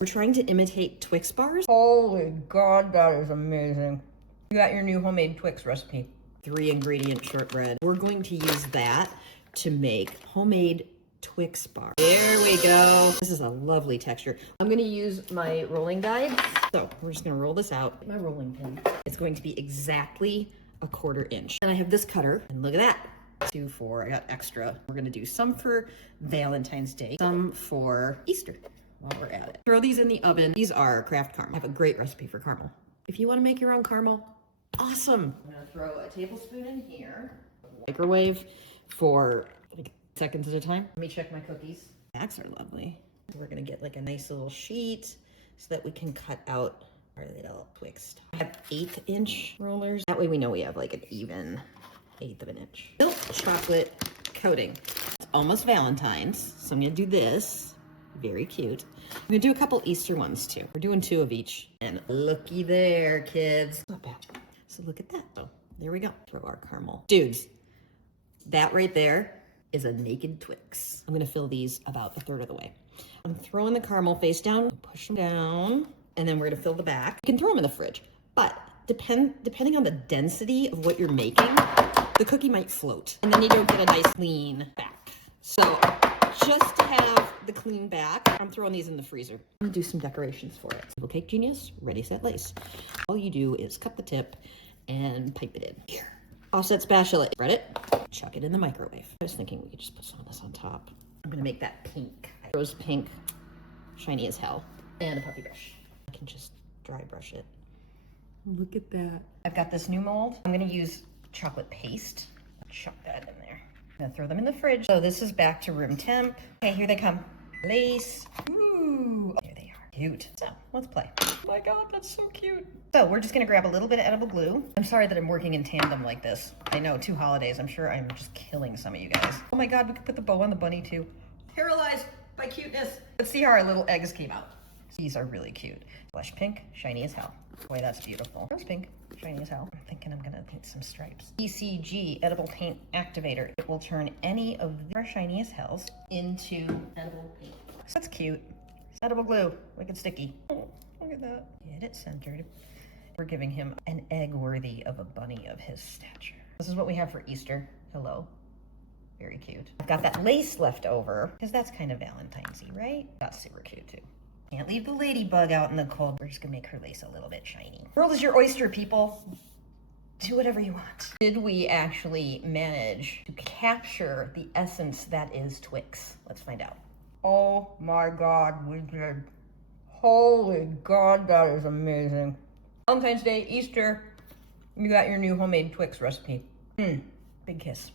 We're trying to imitate Twix bars. Holy God, that is amazing. You got your new homemade Twix recipe. 3-ingredient shortbread. We're going to use that to make homemade Twix bar. There we go. This is a lovely texture. I'm going to use my rolling guide. So we're just going to roll this out. My rolling pin. It's going to be exactly a 1/4 inch. And I have this cutter, and look at that. 2, 4, I got extra. We're going to do some for Valentine's Day, some for Easter while we're at it. Throw these in the oven. These are Kraft caramel. I have a great recipe for caramel. If you want to make your own caramel, awesome. I'm going to throw a tablespoon in here. Microwave for like seconds at a time. Let me check my cookies. Backs are lovely. We're gonna get like a nice little sheet so that we can cut out our little Twix. I have 1/8 rollers. That way we know we have like an even 1/8 of an inch. Milk chocolate coating. It's almost Valentine's, so I'm gonna do this. Very cute. I'm gonna do a couple Easter ones too. We're doing 2 of each. And looky there, kids. Not bad. So look at that. So there we go. Throw our caramel. Dudes, that right there is a naked Twix. I'm gonna fill these about 1/3 of the way. I'm throwing the caramel face down, push them down, and then we're gonna fill the back. You can throw them in the fridge, but depending on the density of what you're making, the cookie might float. And then you don't get a nice clean back. So just to have the clean back, I'm throwing these in the freezer. I'm gonna do some decorations for it. Little Cake Genius, ready, set, lace. All you do is cut the tip and pipe it in. Here. Offset spatula, spread it, chuck it in the microwave. I was thinking we could just put some of this on top. I'm gonna make that pink. Rose pink, shiny as hell. And a puffy brush. I can just dry brush it. Look at that. I've got this new mold. I'm gonna use chocolate paste. Chuck that in there. I'm gonna throw them in the fridge. So this is back to room temp. Okay, here they come. Lace. Ooh. Here they are. Cute. So let's play. Oh my God, that's so cute. So we're just gonna grab a little bit of edible glue. I'm sorry that I'm working in tandem like this. I know, 2 holidays. I'm sure I'm just killing some of you guys. Oh my God, we could put the bow on the bunny too. Paralyzed by cuteness. Let's see how our little eggs came out. These are really cute. Blush pink, shiny as hell. Boy, that's beautiful. Rose pink, shiny as hell. I'm thinking I'm gonna paint some stripes. ECG, edible paint activator. It will turn any of their shiny as hells into edible paint. That's cute. Edible glue, wicked sticky. Oh, look at that. Get it centered. We're giving him an egg worthy of a bunny of his stature. This is what we have for Easter. Hello. Very cute. I've got that lace left over because that's kind of Valentine's-y, right? That's super cute too. Can't leave the ladybug out in the cold. We're just gonna make her lace a little bit shiny. World is your oyster, people. Do whatever you want. Did we actually manage to capture the essence that is Twix? Let's find out. Oh my God, we did. Holy God, that is amazing. Valentine's Day, Easter, you got your new homemade Twix recipe. Big kiss.